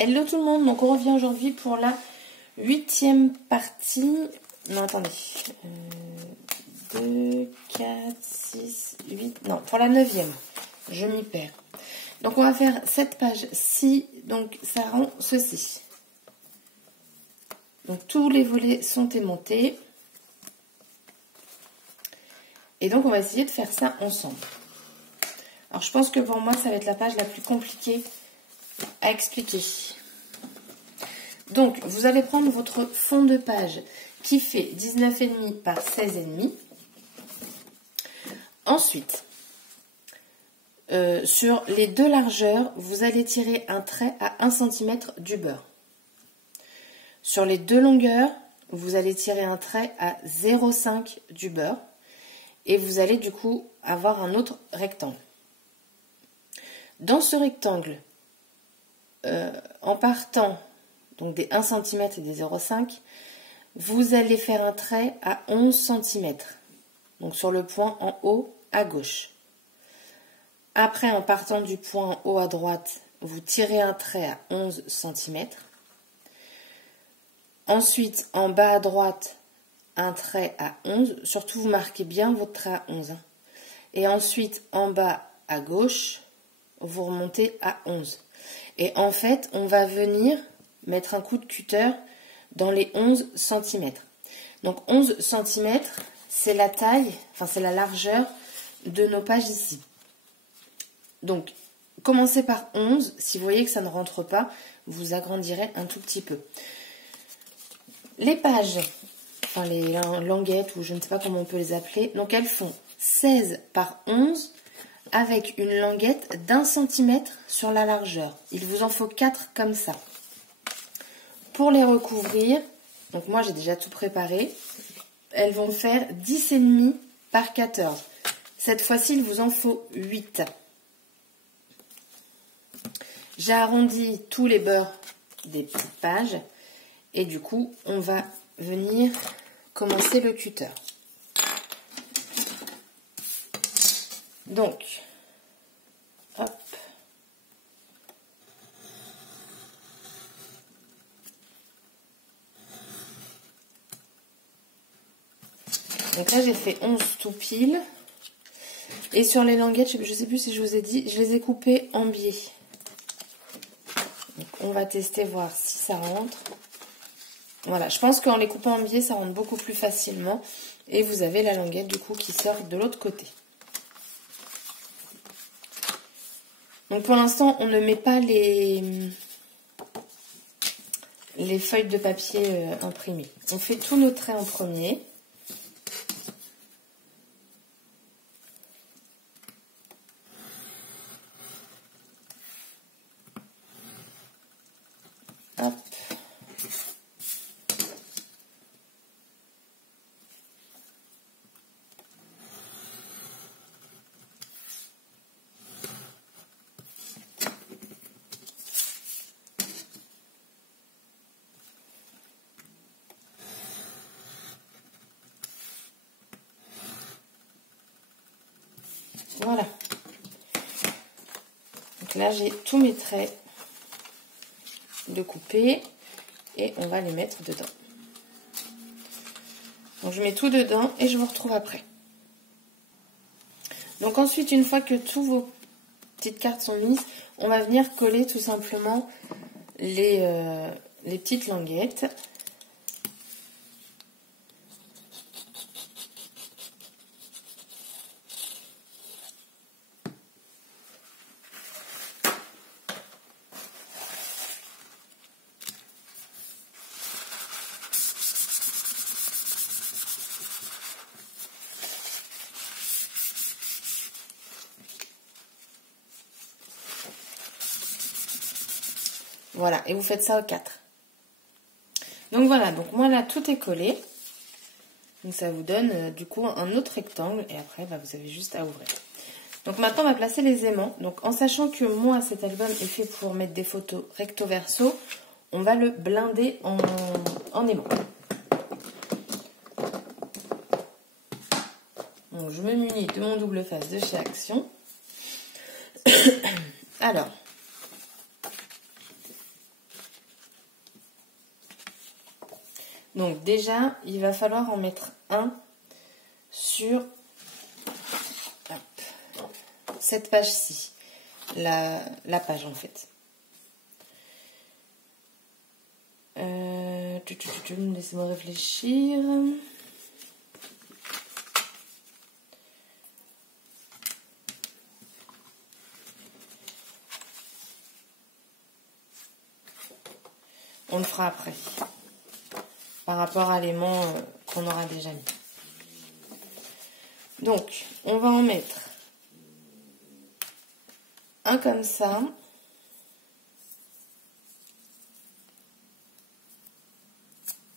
Hello tout le monde, donc on revient aujourd'hui pour la 8e partie. Non, attendez. 2, 4, 6, 8. Non, pour la 9e. Je m'y perds. Donc on va faire cette page-ci. Donc ça rend ceci. Donc tous les volets sont aimantés. Et donc on va essayer de faire ça ensemble. Alors je pense que pour moi ça va être la page la plus compliquée à expliquer. Donc vous allez prendre votre fond de page qui fait 19,5 par 16,5. Ensuite, sur les deux largeurs, vous allez tirer un trait à 1 cm du beurre. Sur les deux longueurs, vous allez tirer un trait à 0,5 du beurre. Et vous allez du coup avoir un autre rectangle. Dans ce rectangle, en partant donc des 1 cm et des 0,5, vous allez faire un trait à 11 cm. Donc sur le point en haut à gauche. Après, en partant du point en haut à droite, vous tirez un trait à 11 cm. Ensuite, en bas à droite, un trait à 11. Surtout, vous marquez bien votre trait à 11. Et ensuite, en bas à gauche, vous remontez à 11. Et en fait, on va venir mettre un coup de cutter dans les 11 cm. Donc 11 cm, c'est la taille, enfin c'est la largeur de nos pages ici. Donc, commencez par 11. Si vous voyez que ça ne rentre pas, vous agrandirez un tout petit peu. Les pages, enfin les languettes, ou je ne sais pas comment on peut les appeler, donc elles font 16 par 11 avec une languette d'1 cm sur la largeur. Il vous en faut 4 comme ça. Pour les recouvrir, donc moi j'ai déjà tout préparé, elles vont faire 10,5 par 14. Cette fois-ci, il vous en faut 8. J'ai arrondi tous les bords des petites pages et du coup, on va venir commencer le cutter. Donc, hop. Donc là, j'ai fait 11 tout pile. Et sur les languettes, je ne sais plus si je vous ai dit, je les ai coupées en biais. Donc on va tester, voir si ça rentre. Voilà, je pense qu'en les coupant en biais, ça rentre beaucoup plus facilement. Et vous avez la languette, du coup, qui sort de l'autre côté. Donc pour l'instant, on ne met pas les feuilles de papier imprimées. On fait tous nos traits en premier. Hop. Voilà. Donc là, j'ai tous mes traits de couper et on va les mettre dedans. Donc je mets tout dedans et je vous retrouve après. Donc ensuite, une fois que toutes vos petites cartes sont mises, on va venir coller tout simplement les petites languettes. Voilà, et vous faites ça aux 4. Donc voilà, donc moi là tout est collé. Donc ça vous donne du coup un autre rectangle et après bah, vous avez juste à ouvrir. Donc maintenant on va placer les aimants. Donc en sachant que moi cet album est fait pour mettre des photos recto verso, on va le blinder en aimants. Donc je me munis de mon double face de chez Action. Alors, Donc déjà, il va falloir en mettre un sur cette page-ci, la page en fait. Laissez-moi réfléchir. On le fera après, par rapport à l'aimant qu'on aura déjà mis. Donc, on va en mettre un comme ça.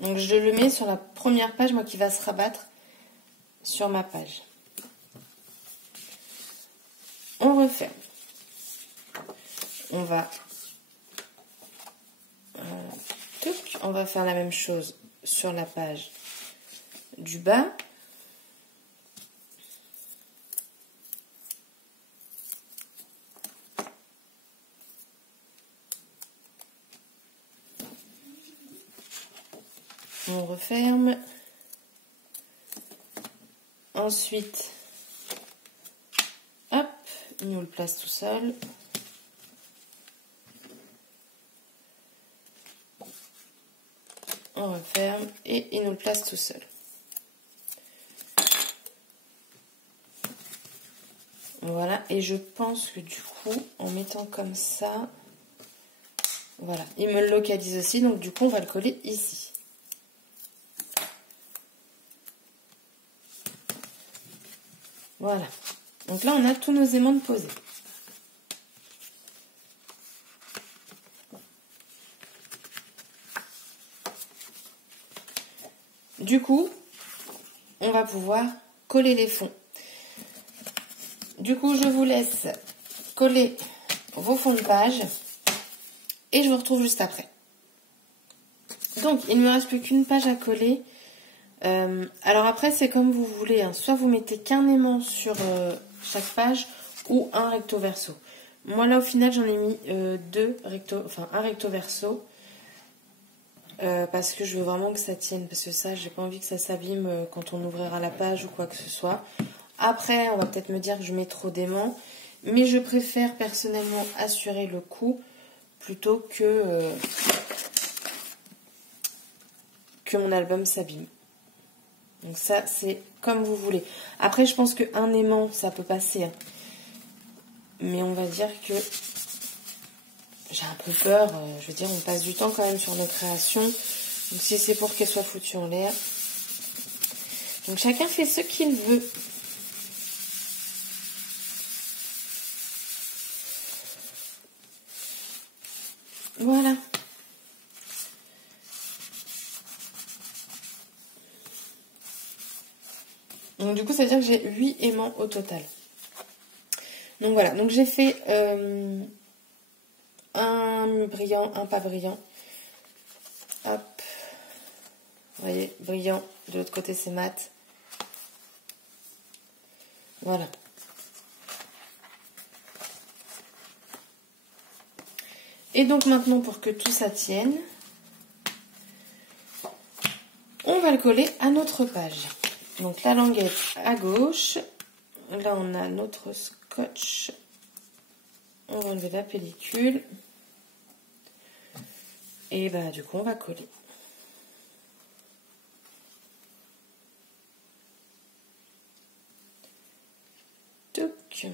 Donc, je le mets sur la première page, moi, qui va se rabattre sur ma page. On referme. On va faire la même chose sur la page du bas. On referme. Ensuite, hop, il nous le place tout seul. On referme et il nous le place tout seul. Voilà, et je pense que du coup, en mettant comme ça, voilà, il me le localise aussi, donc du coup, on va le coller ici. Voilà, donc là, on a tous nos aimants de posés. Du coup, on va pouvoir coller les fonds. Du coup, je vous laisse coller vos fonds de page et je vous retrouve juste après. Donc, il ne me reste plus qu'une page à coller. Alors après, c'est comme vous voulez, hein. Soit vous mettez qu'un aimant sur chaque page ou un recto verso. Moi, là, au final, j'en ai mis un recto verso. Parce que je veux vraiment que ça tienne, parce que ça, j'ai pas envie que ça s'abîme quand on ouvrira la page ou quoi que ce soit. Après, on va peut-être me dire que je mets trop d'aimants, mais je préfère personnellement assurer le coup plutôt que mon album s'abîme. Donc ça, c'est comme vous voulez. Après, je pense qu'un aimant, ça peut passer, hein. Mais on va dire que j'ai un peu peur, je veux dire, on passe du temps quand même sur nos créations. Donc si c'est pour qu'elles soient foutues en l'air. Donc chacun fait ce qu'il veut. Voilà. Donc du coup, ça veut dire que j'ai 8 aimants au total. Donc voilà, donc j'ai fait un brillant, un pas brillant. Hop. Vous voyez, brillant. De l'autre côté, c'est mat. Voilà. Et donc maintenant, pour que tout ça tienne, on va le coller à notre page. Donc la languette à gauche. Là, on a notre scotch. On va enlever la pellicule. Et bah du coup, on va coller. Touc.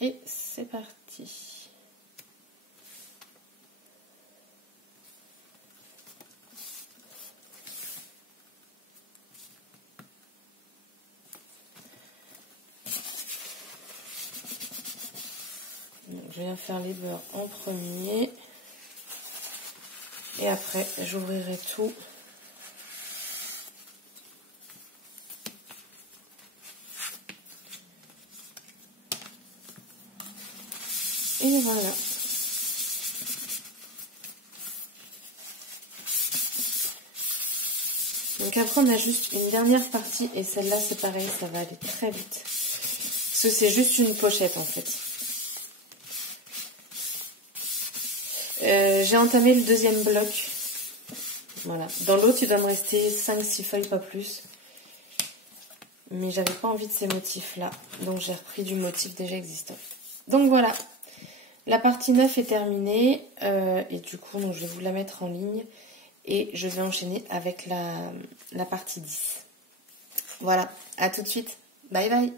Et c'est parti. Donc, je viens faire les beurres en premier. Et après, j'ouvrirai tout. Et voilà. Donc après on a juste une dernière partie et celle-là c'est pareil, ça va aller très vite. Parce que c'est juste une pochette en fait. J'ai entamé le deuxième bloc. Voilà. Dans l'autre il doit me rester 5-6 feuilles, pas plus. Mais j'avais pas envie de ces motifs là. Donc j'ai repris du motif déjà existant. Donc voilà. La partie 9 est terminée. Et du coup donc, je vais vous la mettre en ligne. Et je vais enchaîner avec la partie 10. Voilà, à tout de suite. Bye bye.